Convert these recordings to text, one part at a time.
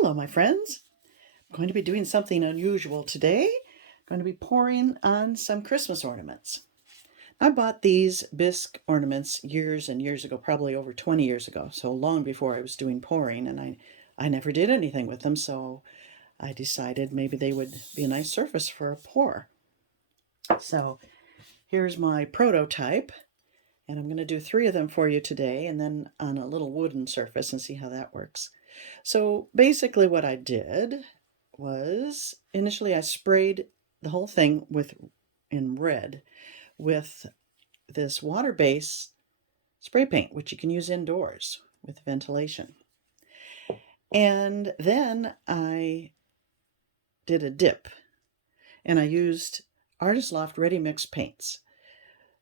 Hello, my friends. I'm going to be doing something unusual today. I'm going to be pouring on some Christmas ornaments. I bought these bisque ornaments years and years ago, probably over 20 years ago, so long before I was doing pouring, and I never did anything with them, so I decided maybe they would be a nice surface for a pour. So here's my prototype, and I'm going to do 3 of them for you today, and then on a little wooden surface and see how that works. So basically what I did was initially I sprayed the whole thing in red with this water-based spray paint, which you can use indoors with ventilation. And then I did a dip, and I used Artist Loft Ready Mix paints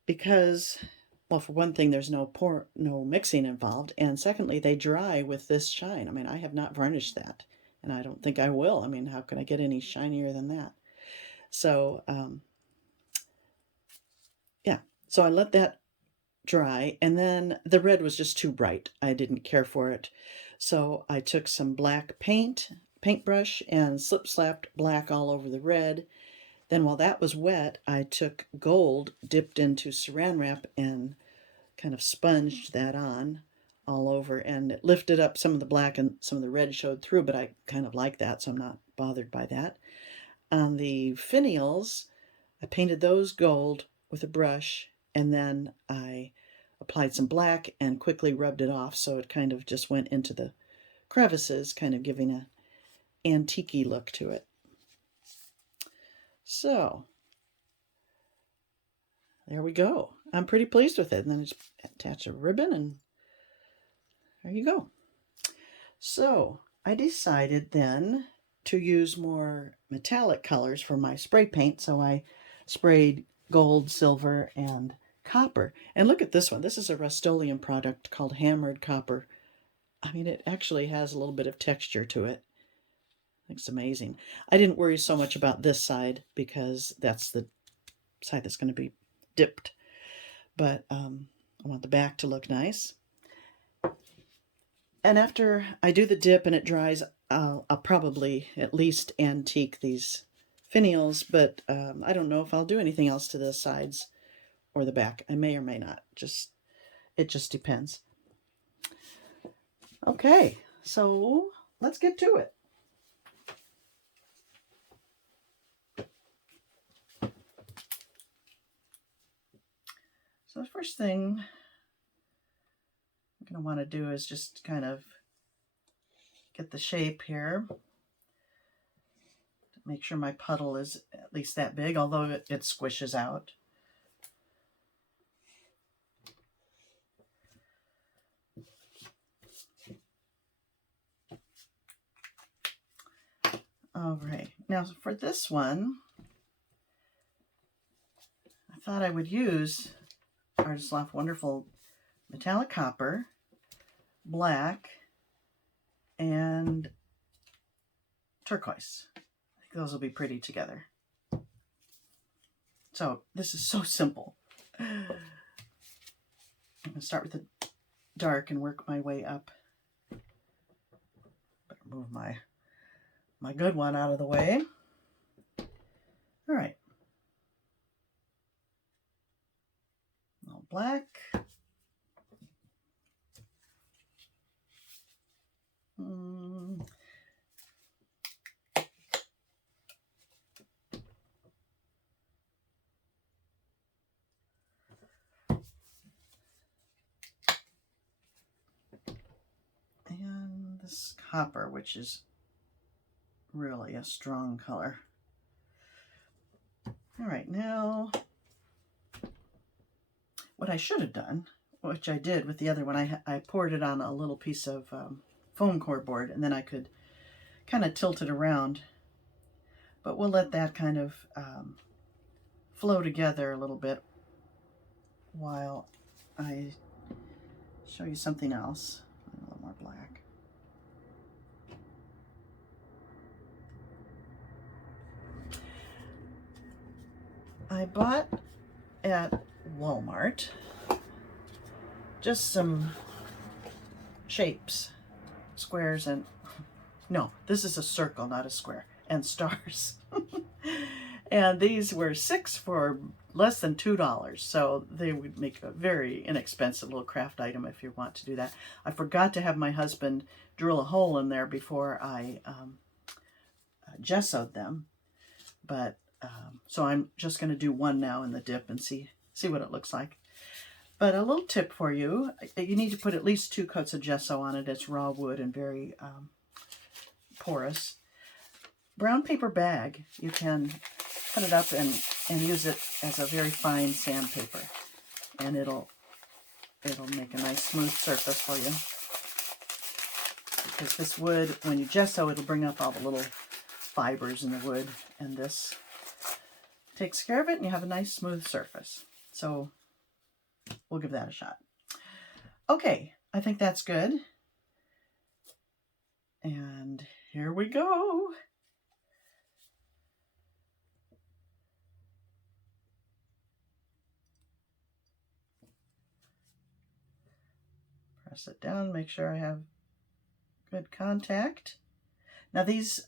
because, well, for one thing, there's no mixing involved, and secondly, they dry with this shine. I mean, I have not varnished that, and I don't think I will. I mean, how can I get any shinier than that? So, yeah, so I let that dry, and then the red was just too bright. I didn't care for it. So I took some black paintbrush, and slip-slapped black all over the red. Then while that was wet, I took gold dipped into saran wrap and kind of sponged that on all over, and it lifted up some of the black and some of the red showed through, but I kind of like that, so I'm not bothered by that. On the finials, I painted those gold with a brush, and then I applied some black and quickly rubbed it off, so it kind of just went into the crevices, kind of giving an antique-y look to it. So there we go. I'm pretty pleased with it. And then I just attach a ribbon, and there you go. So I decided then to use more metallic colors for my spray paint, so I sprayed gold, silver, and copper. And look at this one. This is a Rust-Oleum product called Hammered Copper. I mean, it actually has a little bit of texture to it. It's amazing. I didn't worry so much about this side because that's the side that's going to be dipped. But I want the back to look nice. And after I do the dip and it dries, I'll probably at least antique these finials, but I don't know if I'll do anything else to the sides or the back. I may or may not. It just depends. Okay, so let's get to it. So the first thing I'm going to want to do is just kind of get the shape here. Make sure my puddle is at least that big, although it squishes out. All right, now for this one, I thought I would use Artist Loft Wonderful Metallic Copper, black, and turquoise. I think those will be pretty together. So this is so simple. I'm going to start with the dark and work my way up. Better move my good one out of the way. All right. All black. And this copper, which is really a strong color. All right, now what I should have done, which I did with the other one, I poured it on a little piece of foam core board, and then I could kind of tilt it around. But we'll let that kind of flow together a little bit while I show you something else. A little more black. I bought at Walmart just some shapes, squares and No, this is a circle, not a square. And stars. And these were 6 for less than $2. So they would make a very inexpensive little craft item if you want to do that. I forgot to have my husband drill a hole in there before I gessoed them. But so I'm just going to do one now in the dip and see what it looks like. But a little tip for you, you need to put at least 2 coats of gesso on it. It's raw wood and very porous. Brown paper bag, you can cut it up and use it as a very fine sandpaper. And it'll make a nice smooth surface for you. Because this wood, when you gesso, it'll bring up all the little fibers in the wood. And this takes care of it and you have a nice smooth surface. So we'll give that a shot. Okay, I think that's good. And here we go. Press it down, make sure I have good contact. Now these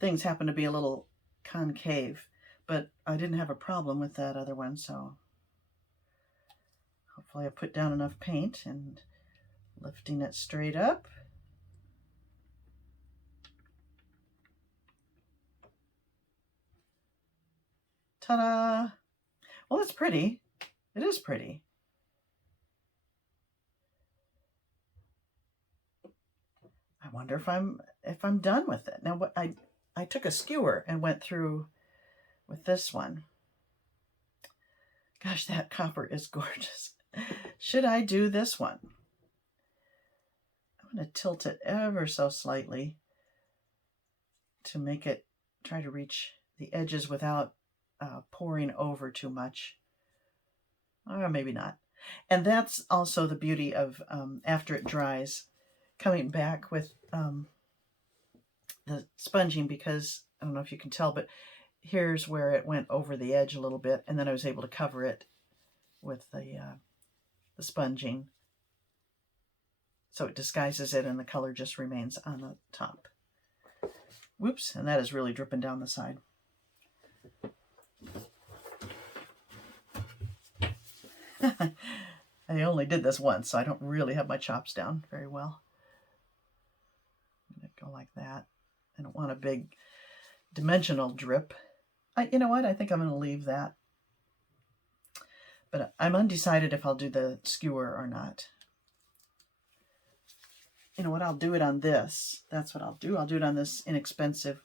things happen to be a little concave, but I didn't have a problem with that other one, so hopefully I put down enough paint and lifting it straight up. Ta-da! Well, it's pretty. It is pretty. I wonder if I'm done with it. Now, what I took a skewer and went through with this one. Gosh, that copper is gorgeous. Should I do this one? I'm going to tilt it ever so slightly to make it try to reach the edges without pouring over too much. Or maybe not. And that's also the beauty of after it dries, coming back with the sponging, because I don't know if you can tell, but here's where it went over the edge a little bit, and then I was able to cover it with the sponging. So it disguises it and the color just remains on the top. Whoops, and that is really dripping down the side. I only did this once, so I don't really have my chops down very well. I'm going to go like that. I don't want a big dimensional drip. You know what? I think I'm going to leave that. But I'm undecided if I'll do the skewer or not. You know what? I'll do it on this. That's what I'll do. I'll do it on this inexpensive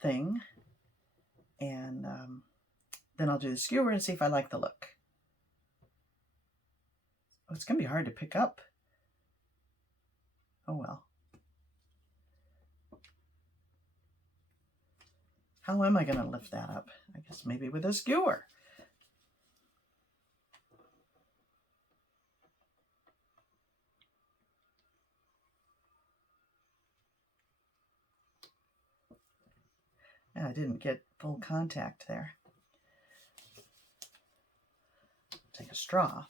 thing. And then I'll do the skewer and see if I like the look. Oh, it's going to be hard to pick up. Oh well. How am I going to lift that up? I guess maybe with a skewer. Yeah, I didn't get full contact there. Take a straw.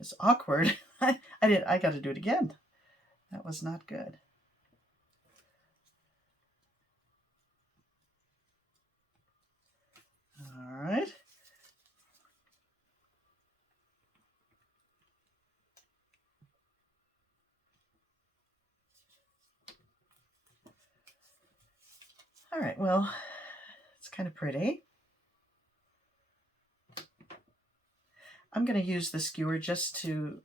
It's awkward. I got to do it again. That was not good. All right. All right, well, it's kind of pretty. I'm going to use the skewer just to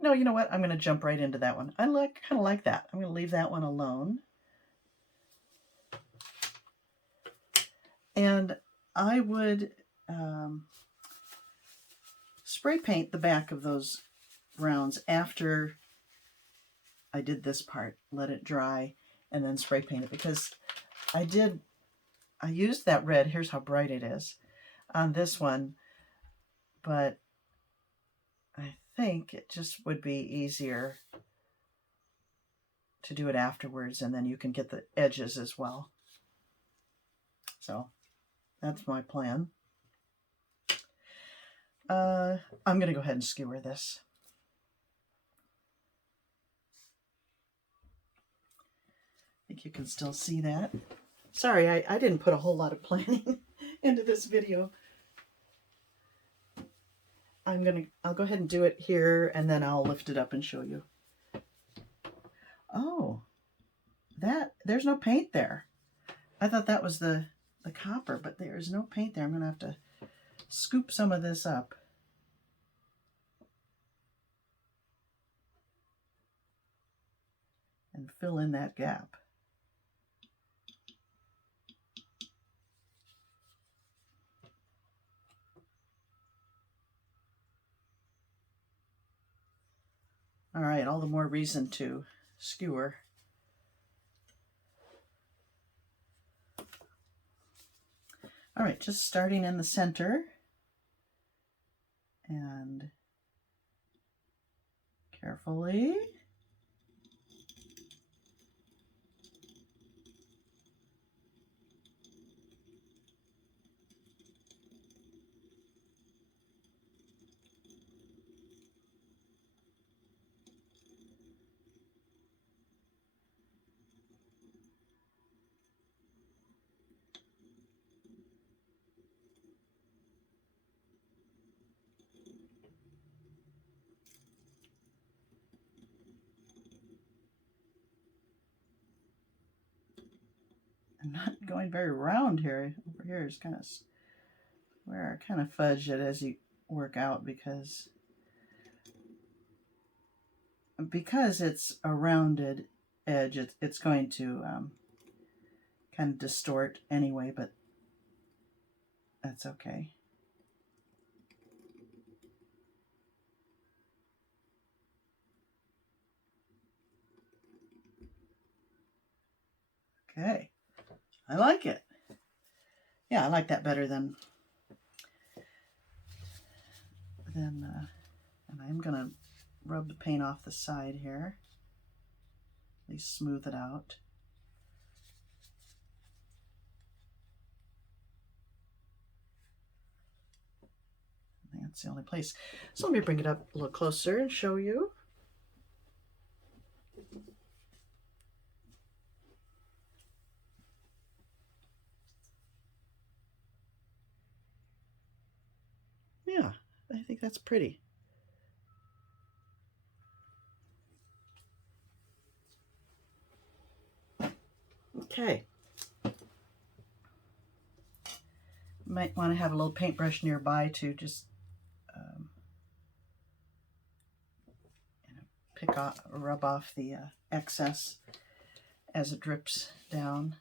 no, you know what? I'm going to jump right into that one. I kind of like that. I'm going to leave that one alone. And I would spray paint the back of those rounds after I did this part. Let it dry and then spray paint it, because I used that red. Here's how bright it is on this one, but I think it just would be easier to do it afterwards, and then you can get the edges as well. So that's my plan. I'm going to go ahead and skewer this. I think you can still see that. Sorry, I didn't put a whole lot of planning into this video. I'll go ahead and do it here, and then I'll lift it up and show you. Oh, there's no paint there. I thought that was the copper, but there's no paint there. I'm going to have to scoop some of this up. And fill in that gap. All right, all the more reason to skewer. All right, just starting in the center and carefully. I'm not going very round here. Over here is kind of where I kind of fudge it as you work out because it's a rounded edge. It's going to kind of distort anyway, but that's okay. Okay, I like it. Yeah, I like that better than and I'm gonna rub the paint off the side here. At least smooth it out. I think that's the only place. So let me bring it up a little closer and show you. Yeah, I think that's pretty. Okay. Might want to have a little paintbrush nearby to just rub off the excess as it drips down.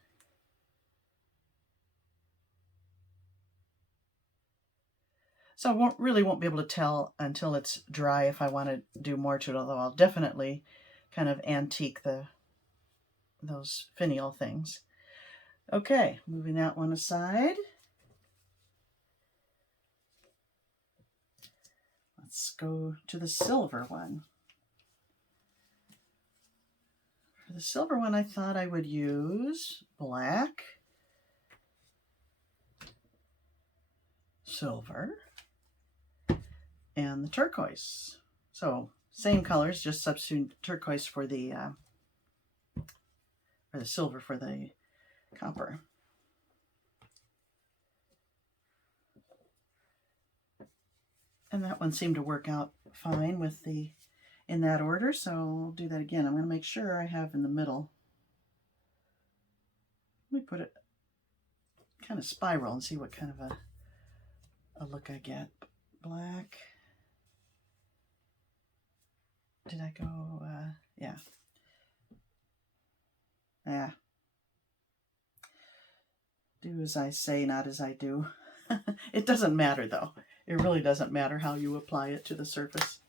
So I won't be able to tell until it's dry if I want to do more to it, although I'll definitely kind of antique those finial things. Okay, moving that one aside. Let's go to the silver one. For the silver one, I thought I would use black, silver, and the turquoise. So same colors, just substitute turquoise for the silver for the copper. And that one seemed to work out fine with in that order, so I'll do that again. I'm going to make sure I have in the middle. Let me put it kind of spiral and see what kind of a look I get. Black. Did I go? Yeah. Yeah. Do as I say, not as I do. It doesn't matter, though. It really doesn't matter how you apply it to the surface.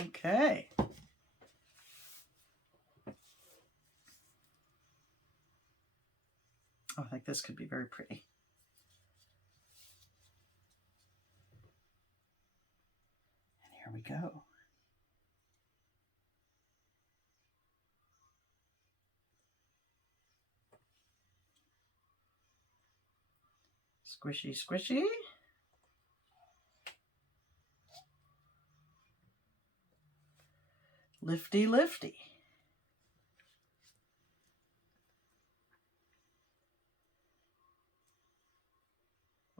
Okay. Oh, I think this could be very pretty. And here we go. Squishy, squishy. Lifty, lifty.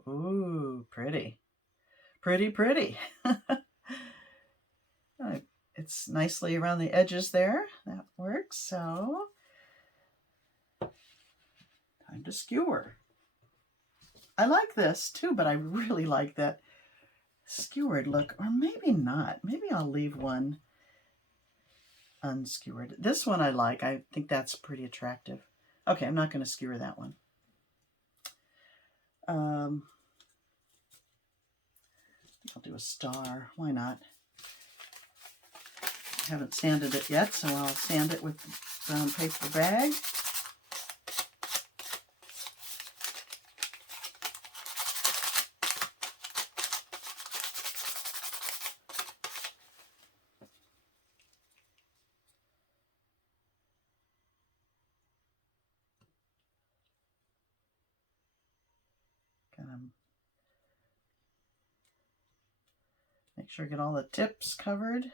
Ooh, pretty. Pretty, pretty. It's nicely around the edges there. That works. So, time to skewer. I like this too, but I really like that skewered look, or maybe not. Maybe I'll leave one unskewered. This one I like. I think that's pretty attractive. Okay, I'm not going to skewer that one. I'll do a star. Why not? I haven't sanded it yet, so I'll sand it with the brown paper bag. Make sure I get all the tips covered.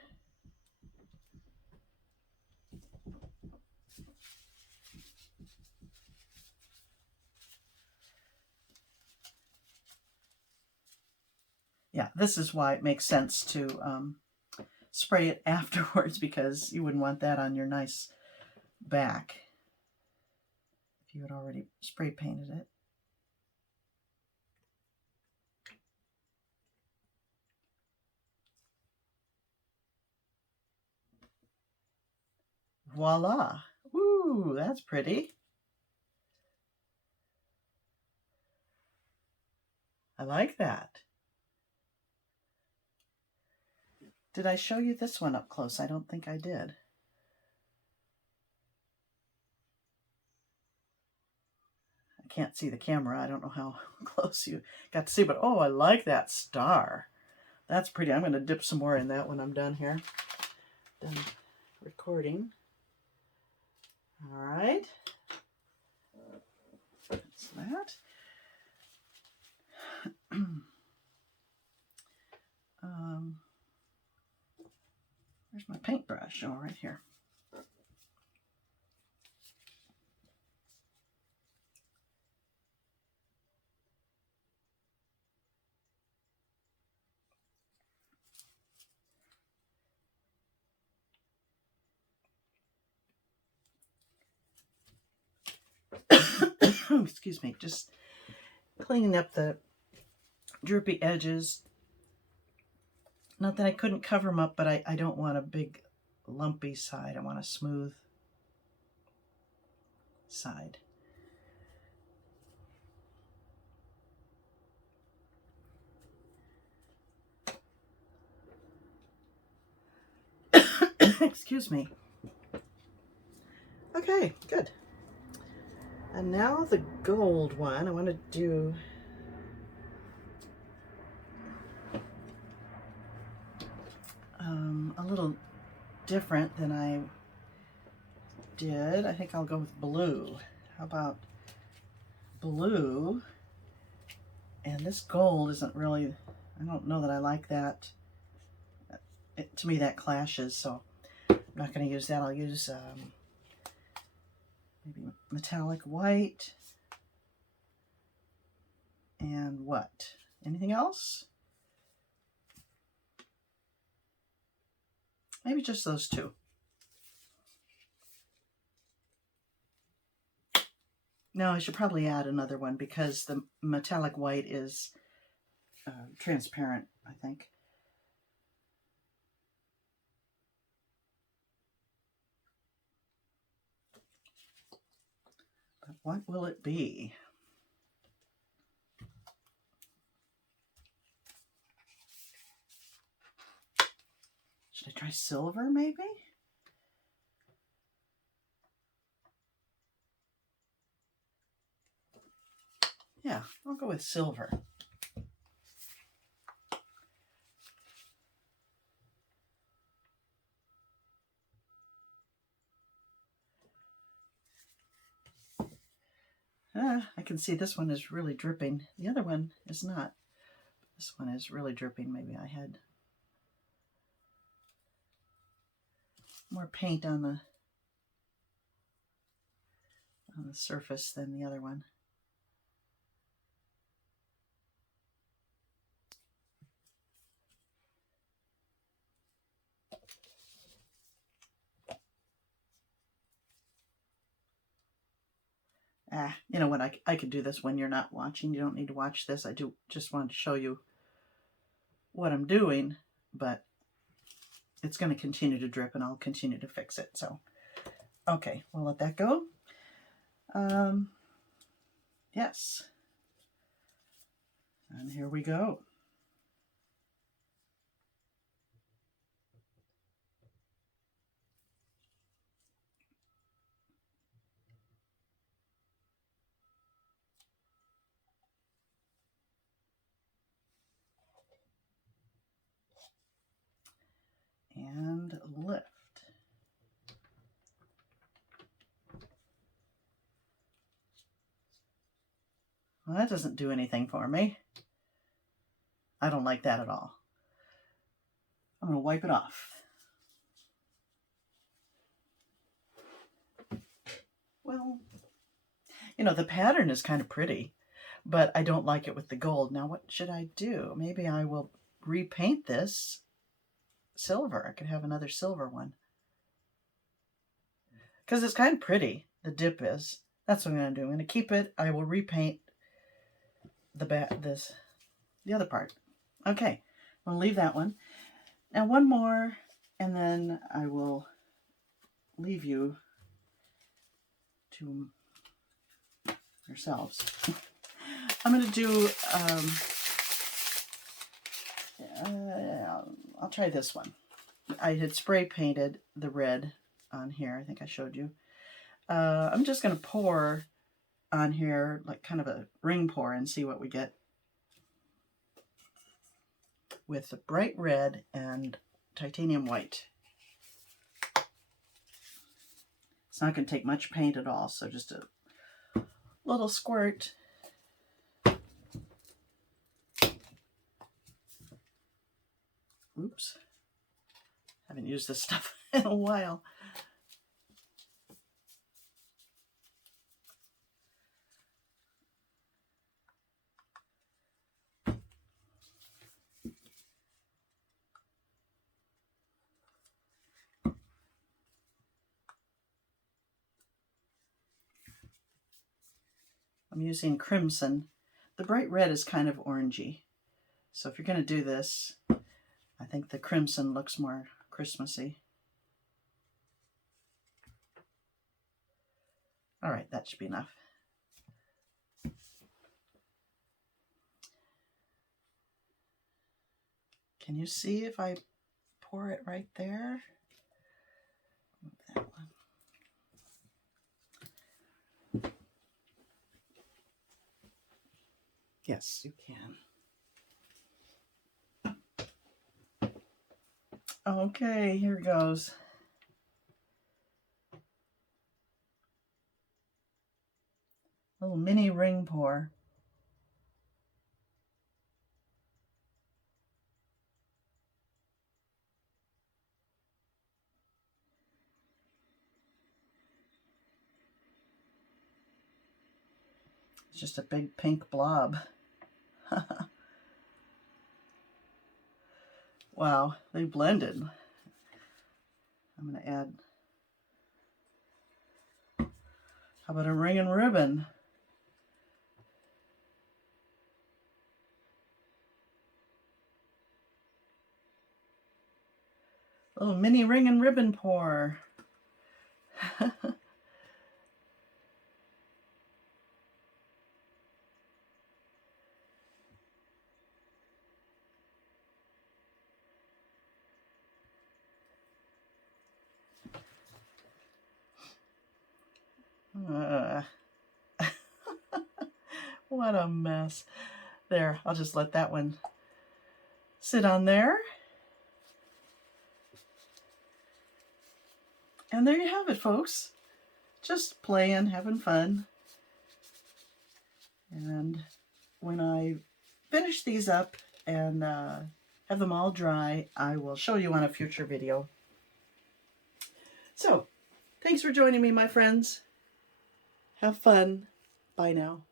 Yeah, this is why it makes sense to spray it afterwards, because you wouldn't want that on your nice back if you had already spray painted it. Voila! Ooh, that's pretty. I like that. Did I show you this one up close? I don't think I did. I can't see the camera. I don't know how close you got to see, but oh, I like that star. That's pretty. I'm going to dip some more in that when I'm done here. Done recording. All right. That's that. Where's my paintbrush? Oh, right here. Excuse me, just cleaning up the droopy edges. Not that I couldn't cover them up, but I don't want a big lumpy side. I want a smooth side. Excuse me. Okay, good. And now the gold one. I want to do a little different than I did. I think I'll go with blue. How about blue? And this gold isn't really, I don't know that I like that. To me that clashes, so I'm not going to use that. I'll use maybe metallic white. And what? Anything else? Maybe just those two. No, I should probably add another one because the metallic white is transparent, I think. But what will it be? Should I try silver, maybe? Yeah, I'll go with silver. I can see this one is really dripping. The other one is not. This one is really dripping. Maybe I had more paint on the surface than the other one. You know what, I could do this when you're not watching. You don't need to watch this. I just wanted to show you what I'm doing, but it's going to continue to drip and I'll continue to fix it. So, okay, we'll let that go. Yes. And here we go. And lift. Well, that doesn't do anything for me. I don't like that at all. I'm going to wipe it off. Well, you know, the pattern is kind of pretty, but I don't like it with the gold. Now, what should I do? Maybe I will repaint this silver. I could have another silver one. Because it's kind of pretty, the dip is. That's what I'm going to do. I'm going to keep it. I will repaint the other part. Okay, I'll leave that one. Now one more, and then I will leave you to yourselves. I'm going to do, I'll try this one. I had spray painted the red on here. I think I showed you. I'm just going to pour on here like kind of a ring pour and see what we get with the bright red and titanium white. It's not going to take much paint at all, so just a little squirt. Oops. Haven't used this stuff in a while. I'm using crimson. The bright red is kind of orangey. So if you're going to do this, I think the crimson looks more Christmassy. All right, that should be enough. Can you see if I pour it right there? Move that one. Yes, you can. Okay, here goes. Little mini ring pour. It's just a big pink blob. Wow, they blended. I'm going to add, how about a ring and ribbon? Little mini ring and ribbon pour. What a mess. There, I'll just let that one sit on there. And there you have it, folks. Just playing, having fun. And when I finish these up and have them all dry, I will show you on a future video. So, thanks for joining me, my friends. Have fun. Bye now.